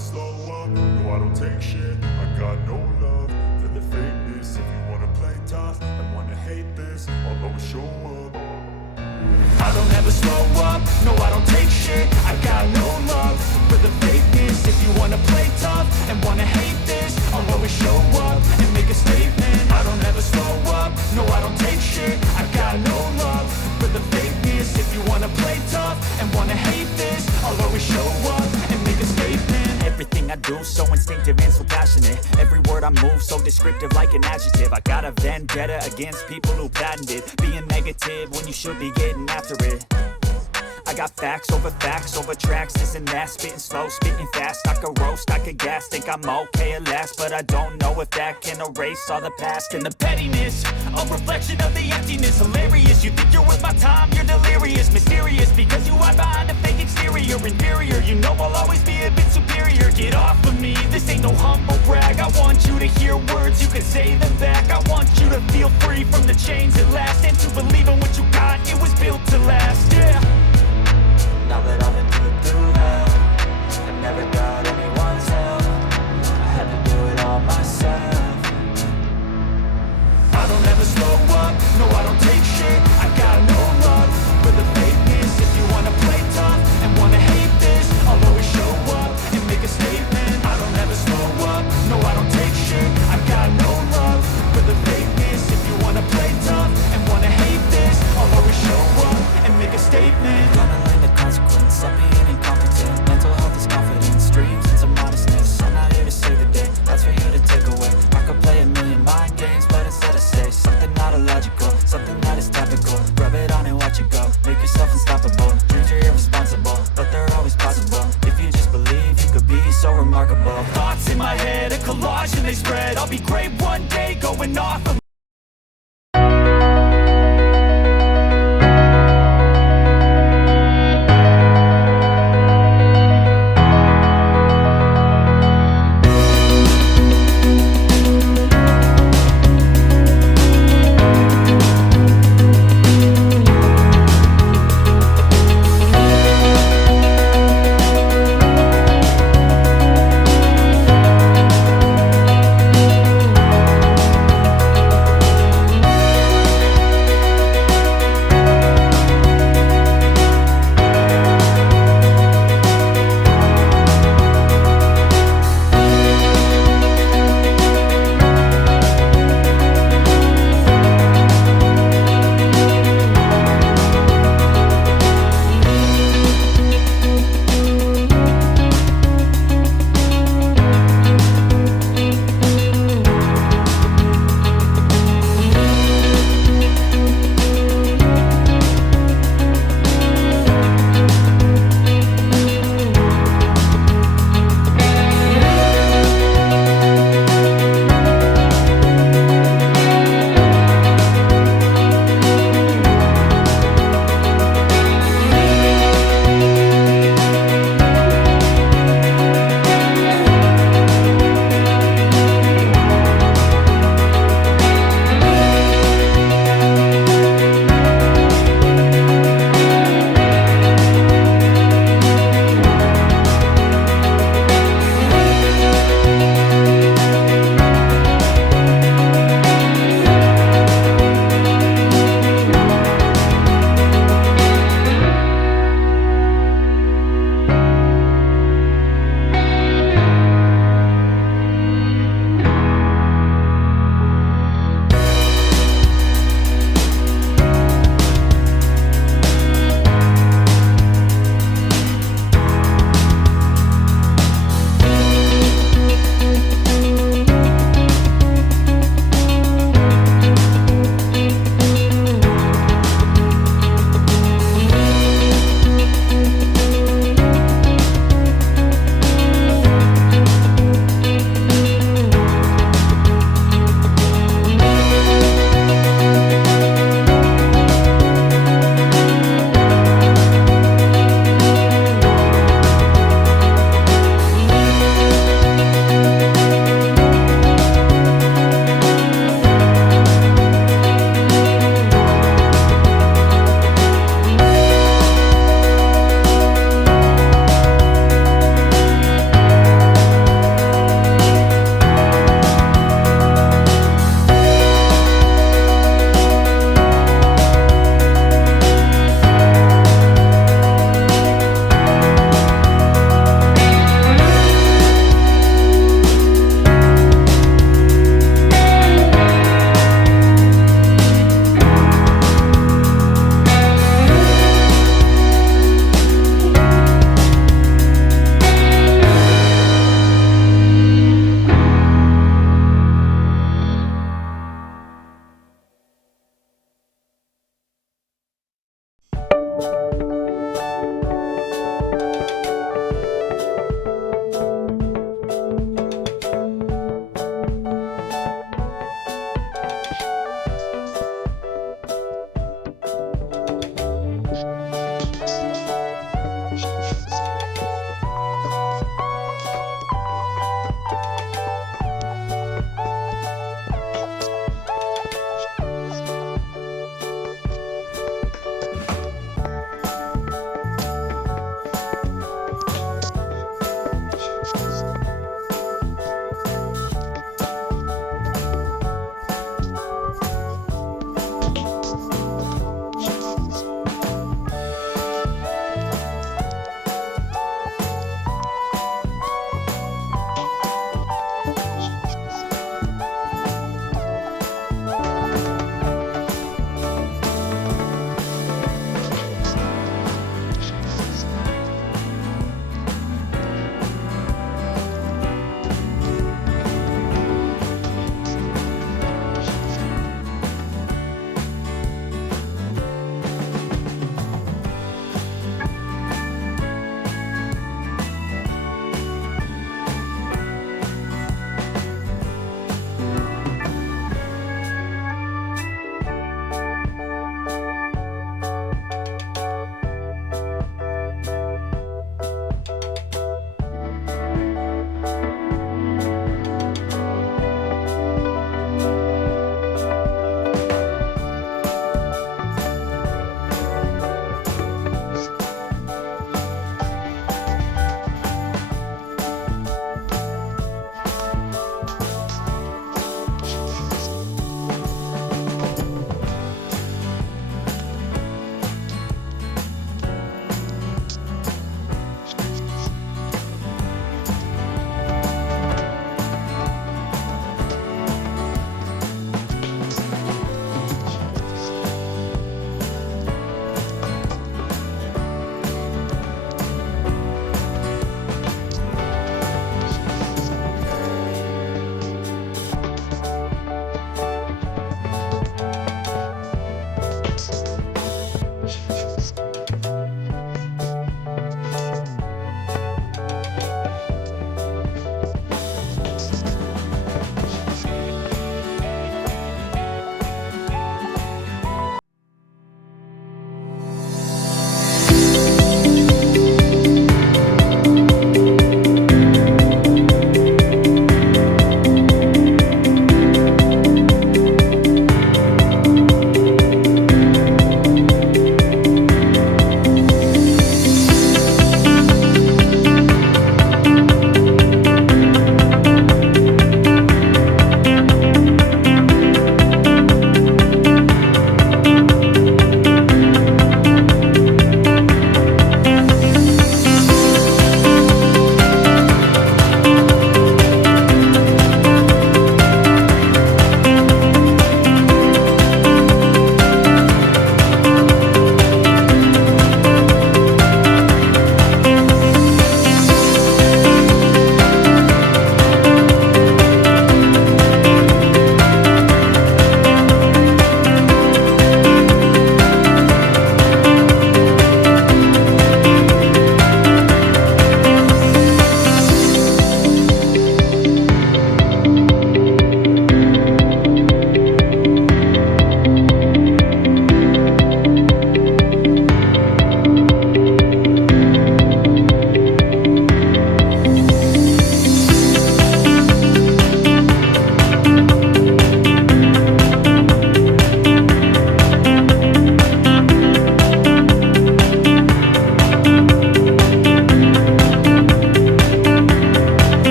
slow up, no I don't take shit. I got no love for the fakeness. If you wanna play tough and wanna hate this, I'll always show up. I don't ever slow up, no I don't take shit. I got no love for the fakeness. If you wanna play tough and wanna hate this, I'll always show up and make a statement. I don't ever slow up, no I don't take shit. I got no love for the fakeness. If you wanna play tough and wanna hate this, I'll always show up and make a statement. Everything I do so instinctive and so passionate. Every word I move so descriptive like an adjective. I got a vendetta against people who patented being negative when you should be getting after it. I got facts over tracks, this and that. Spitting slow, spitting fast. I could roast, I could gas. Think I'm okay at last, but I don't know if that can erase all the past. And the pettiness, a reflection of the emptiness. Hilarious, you think you're worth my time, you're delirious. Mysterious, because you hide behind a fake exterior. Inferior, you know I'll always be a bit superior. Get off of me, this ain't no humble brag. I want you to hear words, you can say them back. I want you to feel free from the chains at last, and to believe in what you got, it was built to last, yeah. Now that I've been put through hell, I never got anyone's help. I had to do it all myself. I don't ever slow up, no I don't take shit. I got no love for the fakeness. If you wanna play tough and wanna hate this, I'll always show up and make a statement. I don't ever slow up, no I don't take shit. I got no love for the fakeness. If you wanna play tough and wanna hate this, I'll always show up and make a statement. Consequence of being incompetent. Mental health is confidence, dreams and some modestness. I'm not here to save the day, that's for you to take away. I could play a million mind games, but instead I say something not illogical, something that is topical. Rub it on and watch it go, make yourself unstoppable. Dreams are irresponsible, but they're always possible. If you just believe, you could be so remarkable. Thoughts in my head, a collage and they spread. I'll be great one day, going off of